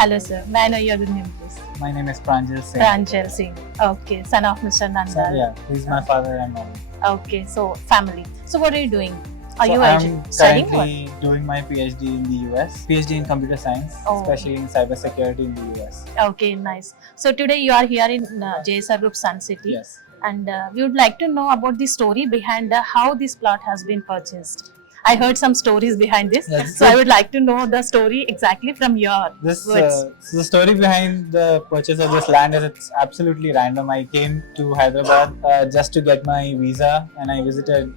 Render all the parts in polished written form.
Hello, sir. May I know your good name, please? My name is Pranjal Singh. Pranjal Singh. Okay, son of Mr. So, Nandal. yeah, he's my father and mother. Okay, so family. So what are you doing? Are So you I'm studying or? currently doing my PhD in the US, PhD in computer science, Oh. especially in cybersecurity in the US. Okay, nice. So today you are here in JSR Group Sun City, Yes. and we would like to know about the story behind how this plot has been purchased. I heard some stories behind this, Yes. so I would like to know the story exactly from your This words. so the story behind the purchase of this land is it's absolutely random. I came to Hyderabad just to get my visa, and I visited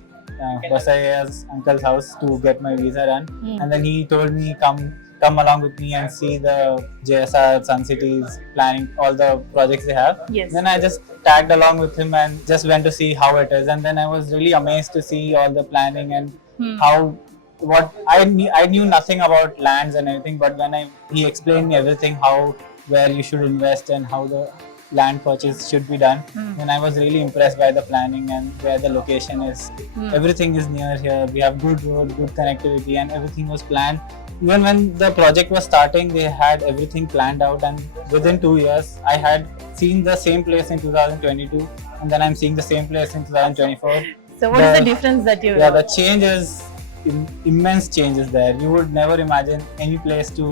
Basayya's uncle's house to get my visa done. And then he told me come along with me and see the JSR Sun City's planning, all the projects they have. Yes. Then I just tagged along with him and just went to see how it is. And then I was really amazed to see all the planning and how what I knew nothing about lands and everything, but when he explained me everything, how where you should invest and how the land purchase should be done, then I was really impressed by the planning and where the location is. Everything is near here. We have good road, good connectivity, and everything was planned. Even when the project was starting, they had everything planned out, and within 2 years, I had seen the same place in 2022, and then I'm seeing the same place in 2024. So what is the difference that you? Yeah, the change is immense changes there. You would never imagine any place to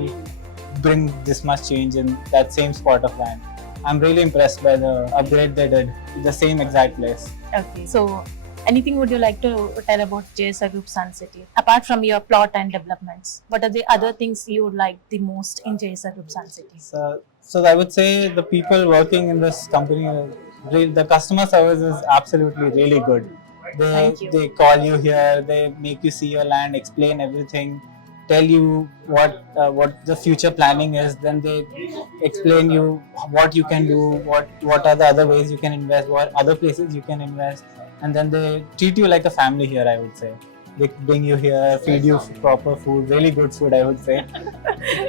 bring this much change in that same spot of land. I'm really impressed by the upgrade they did. The same exact place. Okay. So anything would you like to tell about JSR Group Sun City? Apart from your plot and developments, what are the other things you would like the most in JSR Group Sun City? So I would say the people working in this company, the customer service is absolutely really good. Thank you. They call you here, they make you see your land, explain everything, tell you what the future planning is. Then they explain you what you can do, what are the other ways you can invest, what other places you can invest, and then they treat you like a family here. I would say they bring you here, feed you proper food, really good food. I would say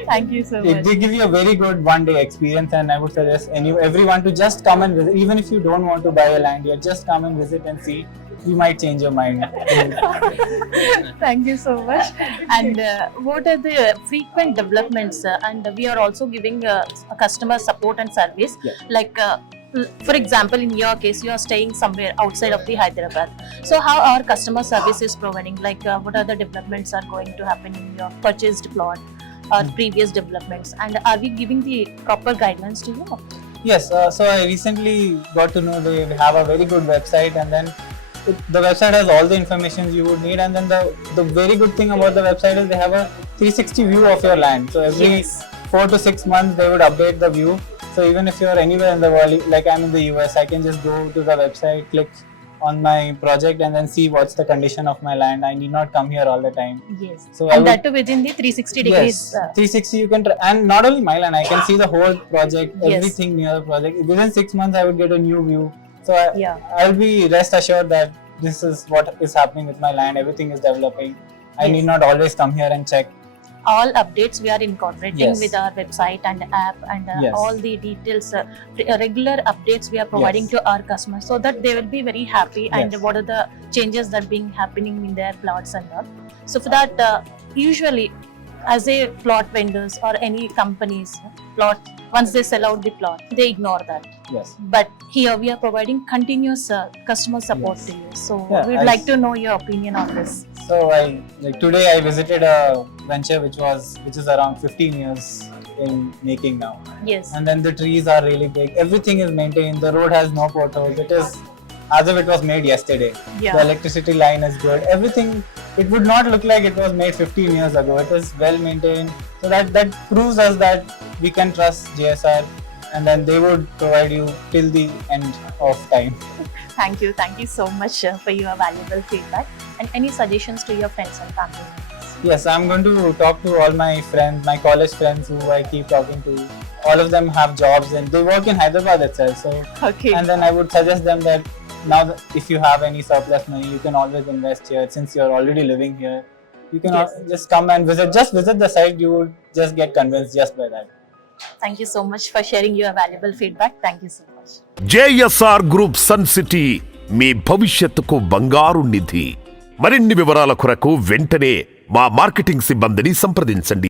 Thank you so much. they give you a very good one-day experience, and I would suggest everyone to just come and visit. Even if you don't want to buy a land here, just come and visit and see. You might change your mind. Thank you so much. And what are the frequent developments? And we are also giving customer support and service. Yeah. Like, for example, in your case, you are staying somewhere outside of the Hyderabad. So, how our customer service is providing? Like, what are the developments are going to happen in your purchased plot or previous developments? And are we giving the proper guidelines to you? Yes. So I recently got to know they have a very good website, and then the website has all the information you would need. And then the very good thing about the website is they have a 360 view of your land. So every 4 to 6 months they would update the view. So even if you're anywhere in the world, like I'm in the US, I can just go to the website, click on my project, and then see what's the condition of my land. I need not come here all the time. Yes. So And that too within the 360 degrees. Yes, 360 you can, and not only my land, I can see the whole project, Yes. everything near the project. Within 6 months, I would get a new view. So Yeah. I'll be rest assured that this is what is happening with my land. Everything is developing. I Yes. need not always come here and check. All updates we are incorporating Yes. with our website and app, and Yes. all the details, regular updates we are providing Yes. to our customers, so that they will be very happy. And Yes. what are the changes that being happening in their plots and all. So for that, usually as a plot vendors or any companies, plot once they sell out the plot, they ignore that. Yes. But here we are providing continuous customer support Yes. to you. So Yeah, we'd like to know your opinion on this. So today I visited a venture which is around 15 years in making now. Yes. And then the trees are really big. Everything is maintained. The road has no potholes. It is as if it was made yesterday. Yeah. The electricity line is good. Everything, it would not look like it was made 15 years ago. It is well maintained. So that proves us that we can trust JSR, and then they would provide you till the end of time. Thank you so much for your valuable feedback. And any suggestions to your friends and family members? Yes, I'm going to talk to all my friends, my college friends who I keep talking to. All of them have jobs and they work in Hyderabad itself. So, Okay. and then I would suggest them that now if you have any surplus money, you can always invest here. Since you're already living here, you can Yes. just come and visit. Just visit the site. You would just get convinced just by that. Thank you so much for sharing your valuable feedback. Thank you so much. JSR Group Sun City మీ భవిష్యత్తుకు బంగారు నిధి. మరిన్ని వివరాల కొరకు వెంటనే మా marketing సిబ్బందిని సంప్రదించండి.